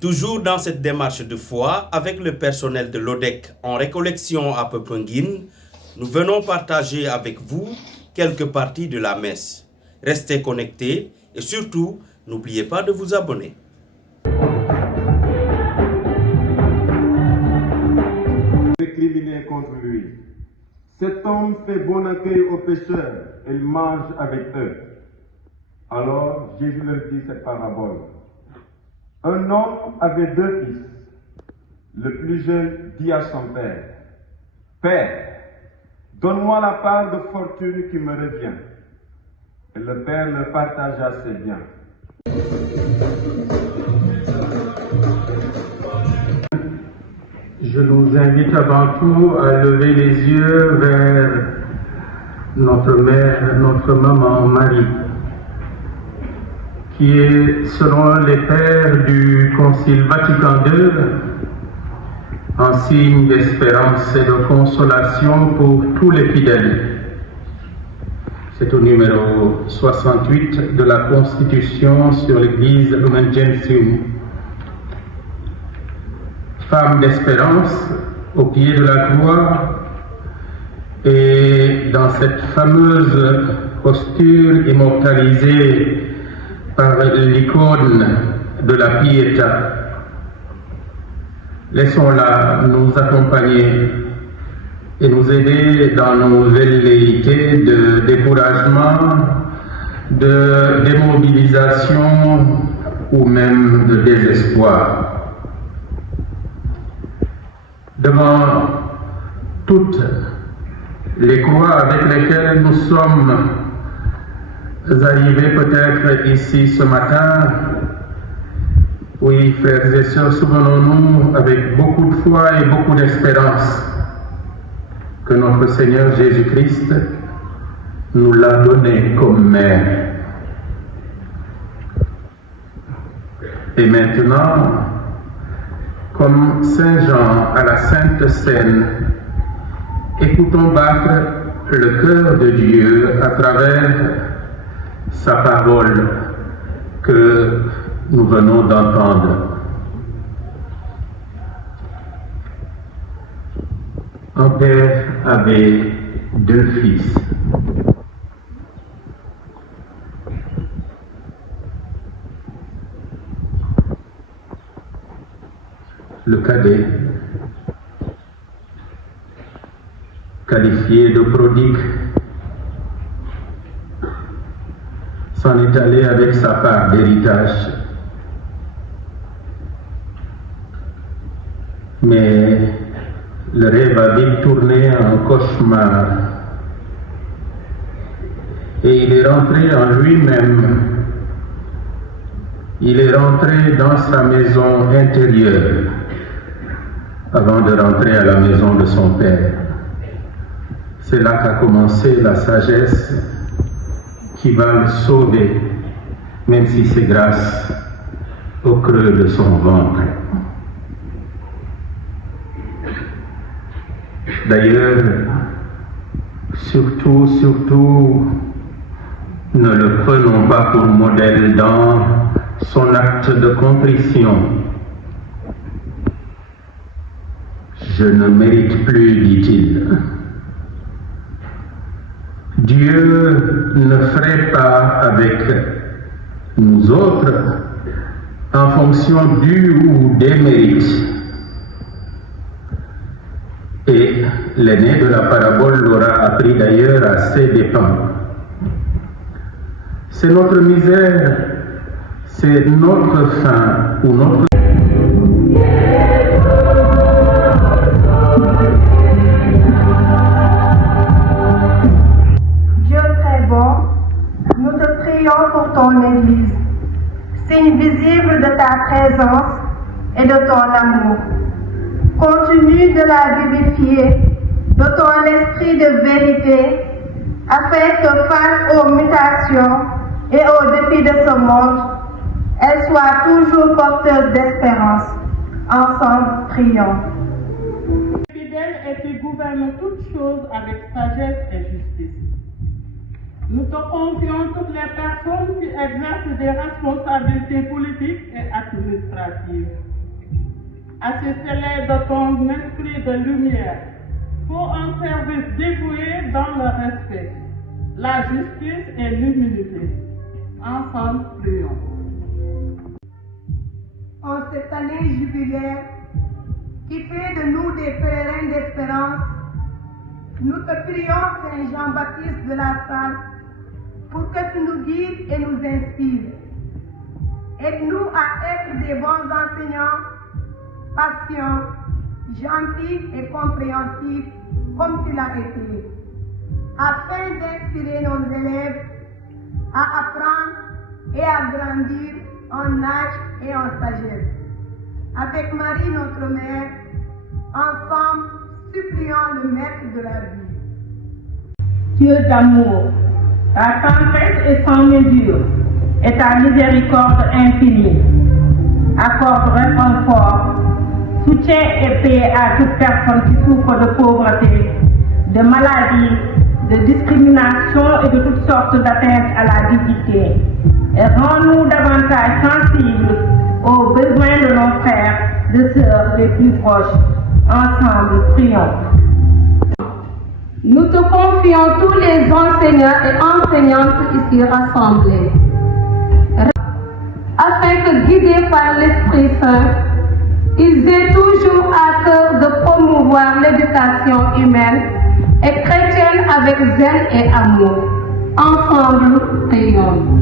Toujours dans cette démarche de foi, avec le personnel de l'ODEC en récollection à Popenguine, nous venons partager avec vous quelques parties de la messe. Restez connectés et surtout, n'oubliez pas de vous abonner. Récriminés contre lui. Cet homme fait bon accueil aux pécheurs, et il mange avec eux. Alors Jésus leur dit cette parabole. Un homme avait 2 fils. Le plus jeune dit à son père, « Père, donne-moi la part de fortune qui me revient. » Et le père leur partagea ses biens. Je nous invite avant tout à lever les yeux vers notre mère, notre maman Marie, qui est, selon les pères du Concile Vatican II, un signe d'espérance et de consolation pour tous les fidèles. C'est au numéro 68 de la Constitution sur l'Église Lumen Gentium. Femme d'espérance au pied de la croix, et dans cette fameuse posture immortalisée par l'icône de la Pietà. Laissons-la nous accompagner et nous aider dans nos velléités de découragement, de démobilisation ou même de désespoir. Devant toutes les croix avec lesquelles nous sommes arrivés peut-être ici ce matin, oui, frères et sœurs, souvenons-nous avec beaucoup de foi et beaucoup d'espérance que notre Seigneur Jésus-Christ nous l'a donné comme mère. Et maintenant, comme Saint Jean à la Sainte Seine, écoutons battre le cœur de Dieu à travers sa parole que nous venons d'entendre. Un père avait 2 fils. Le cadet, qualifié de prodigue, s'en est allé avec sa part d'héritage. Mais le rêve a vite tourné en cauchemar et il est rentré en lui-même. Il est rentré dans sa maison intérieure avant de rentrer à la maison de son père. C'est là qu'a commencé la sagesse qui va le sauver, même si c'est grâce au creux de son ventre. D'ailleurs, surtout, ne le prenons pas pour modèle dans son acte de contrition. Je ne mérite plus, dit-il. Dieu ne ferait pas avec nous autres en fonction du ou des mérites. Et l'aîné de la parabole l'aura appris d'ailleurs à ses dépens. C'est notre misère, c'est notre faim ou notre... Dieu très bon, nous te prions pour ton Église, signe visible de ta présence et de ton amour. Continue de la vivifier de ton esprit de vérité, afin que face aux mutations et aux défis de ce monde, elle soit toujours porteuse d'espérance. Ensemble, prions. Fidèle et qui gouverne toutes choses avec sagesse et justice. Nous te confions toutes les personnes qui exercent des responsabilités politiques et administratives. Assistez-les de ton esprit de lumière pour un service dévoué dans le respect, la justice et l'humilité. Ensemble, prions. En cette année jubilaire qui fait de nous des pèlerins d'espérance, nous te prions, Saint Jean-Baptiste de la Salle, pour que tu nous guides et nous inspires. Aide-nous à être des bons enseignants, patients, gentils et compréhensifs, comme tu l'as été, afin d'inspirer nos élèves à apprendre et à grandir en âge et en sagesse. Avec Marie, notre Mère, ensemble, supplions le Maître de la vie. Dieu d'amour, ta tendresse est sans mesure et ta miséricorde infinie. Accorde réconfort, soutien et paix à toute personne qui souffre de pauvreté, de maladie, de discrimination et de toutes sortes d'atteintes à la dignité. Et rends-nous davantage sensibles aux besoins de nos frères, de sœurs les plus proches. Ensemble, prions. Nous te confions tous les enseignants et enseignantes ici rassemblés, afin que, guidés par l'Esprit Saint, ils aient toujours à cœur de promouvoir l'éducation humaine et chrétienne avec zèle et amour. Ensemble, prions.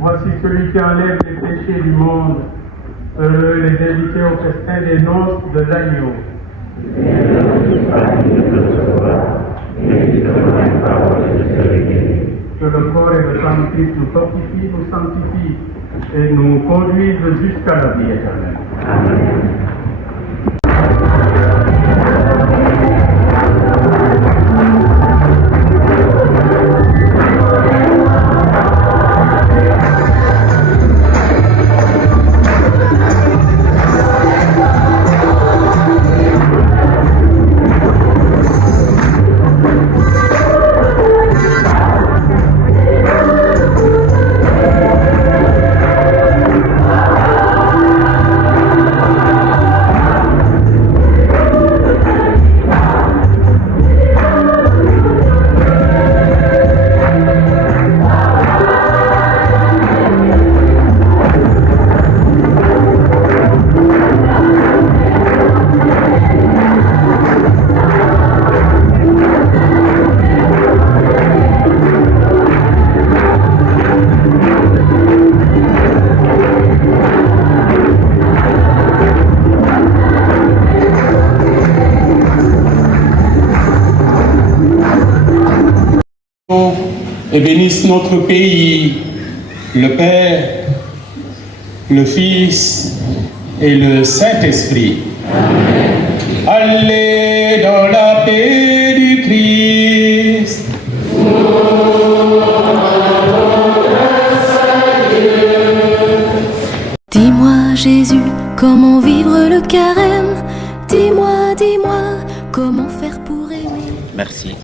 Voici celui qui enlève les péchés du monde. Heureux les invités au festin des noces de l'agneau. Que le corps et le sang de Christ nous fortifient, nous sanctifient et nous conduisent jusqu'à la vie éternelle. Amen. et bénisse notre pays, le Père, le Fils et le Saint-Esprit. Allez dans la paix du Christ. Dis-moi Jésus, comment vivre le carême? Dis-moi, dis-moi, comment faire pour aimer? Merci.